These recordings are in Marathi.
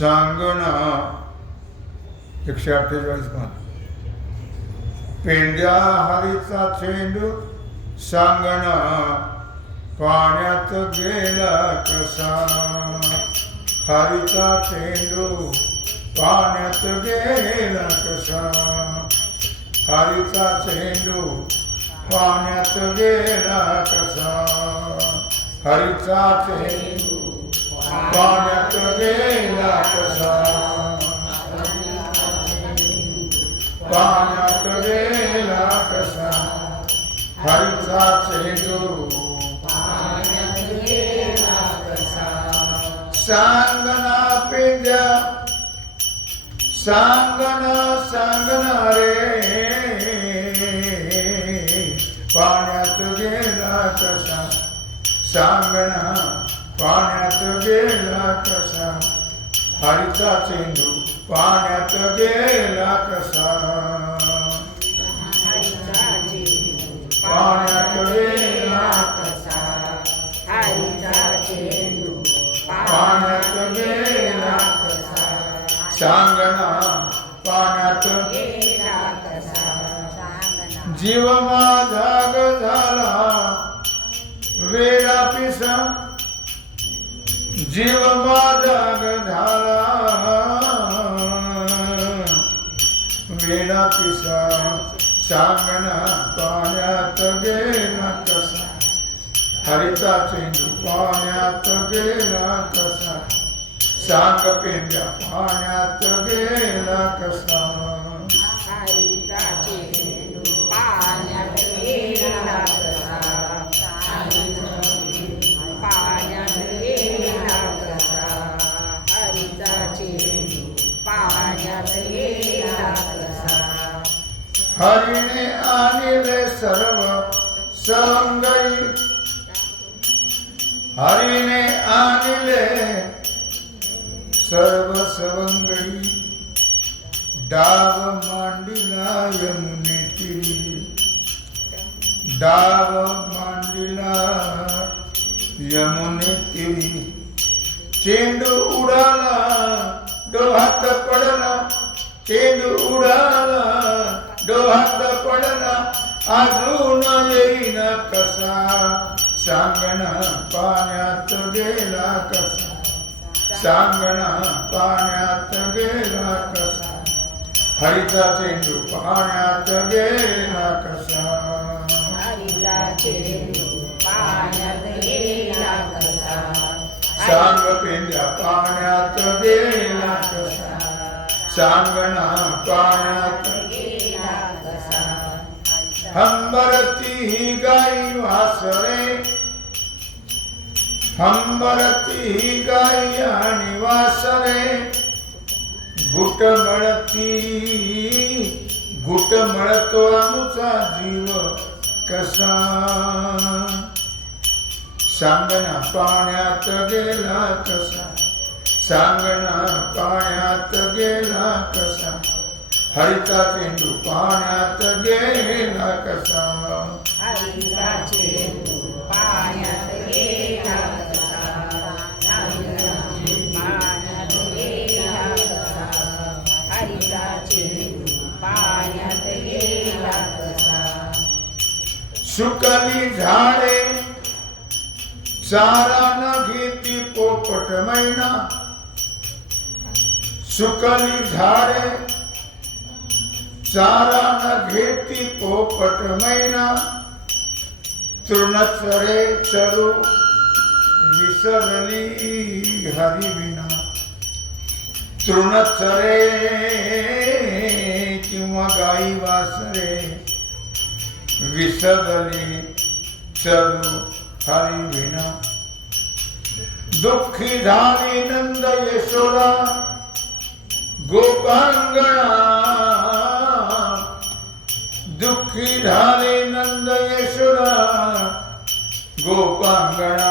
सांगना. एकशे अठ्ठेचाळीस पान पेंड्या हरीचा चेंडू सांगणा पाण्यात गेला कसा? हरीचा चेंडू पाण्यात गेला कसा? हरीचा चेंडू पाण्यात गेला कसा? हरीचा चेंडू पाण्यात गेला कसा? पाण्यात गेला कसा हरीचा चेंडू सांगना पेंड्या सांगना सांगना रे पाण्यात गेला कसा सांगना पाण्यात गेला कसा? हरीचा चेंडू पाण्यात गेला कसा? हरीचा चेंडू पाण्यात गेला कसा? हरीचा चेंडू पाण्यात गेला कसा? सांगना पाण्यात गेला कसा? सांगना जीव माझा ग झाला. जीव माझा ग झाला. वेळा पिसा सांगणा पाण्यात गेला कसा? हरिता चेंडू पाण्यात गेला कसा? सांग पेंड्या पाण्यात गेला कसा? હરિને આનિલે સર્વ સંગઈ. હરિને આનિલે સર્વ સંગઈ. ડાવ માંડિલા યમુને તીરી. ડાવ માંડિલા યમુને તીરી. ચેંડુ ઉડાના દો હાથ પડના ચેંડુ ઉડાના डोहात पडला अजून येईना कसा? सांगणा पाण्यात गेला कसा? सांगणा पाण्यात गेला कसा? हरिचा चेंडू पाण्यात गेला कसा? सांग पेंड्या पाण्यात गेला कसा? सांगणा पाण्यात हंबरती ही गाई वासरे. हंबरती ही गाई आणि वासरे. गुट मळती गुट मळतो आमचा जीव कसा? सांगना पाण्यात गेला कसा? सांगना पाण्यात गेला कसा? हरिता चेंडू पाण्यात गेला कसा हरीचा चेंडू पाण्यात गेला कसा हरिता चेंडू पाण्यात गेला कसा हरीचा चेंडू पाण्यात गेला कसा? सुकली झाडे चारा न घेती पोपट मैना. सुकली झाडे चारा न घेती पोपट मैना तृणचरे चरू विसरली हरिविना तृणचरे किंवा गाई वासरे विसरली चरू हरिविना दुःखी झाली नंद यशोदा गोपांगणा दुःखी झाले नंद यशोदा गोपांगणा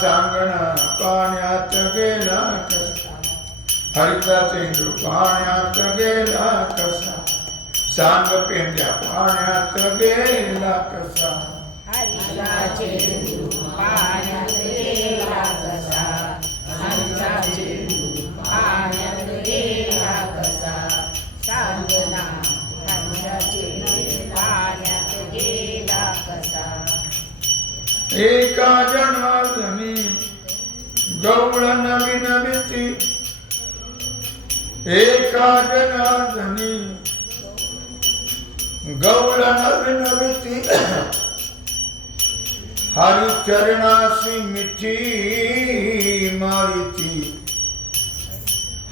सांगणा पाण्यात गेला कसा? हरिता चेंडू पाण्यात गेला कसा? सांग पेंड्या पाण्यात गेला कसा? हरीचा एका जन्मात मी गवळ नवीन भीती एका जनात मी गौड़ नवीन भीती हरी चरणाशी मिठी मारिती.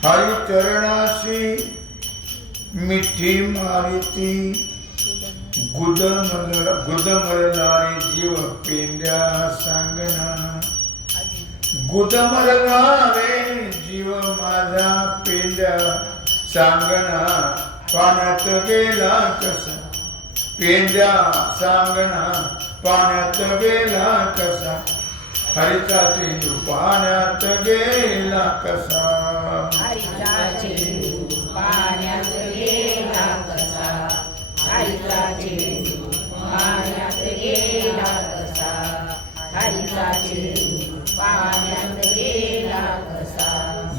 हरी चरणाशी मिठी मारिती. गुदमरणारे जीव पेंड्या सांगणा गुदमरणारे जीव माझा पेंड्या सांगना पाण्यात गेला कसा पेंड्या सांगना पाण्यात गेला कसा हरिचा चेंडू पाण्यात गेला कसा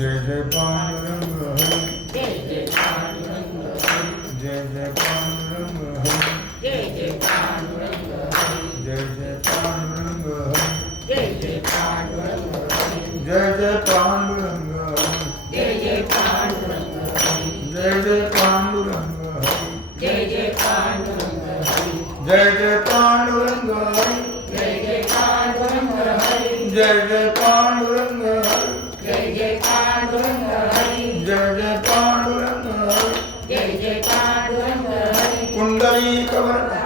जय जय पांडुरंग जय जय पांडुरंग जय जय पांडुरंग जय जय पांडुरंग जय जय पांडुरंग जय जय पांडुरंग जय जय पांडुरंग जय जय कुंडली कमर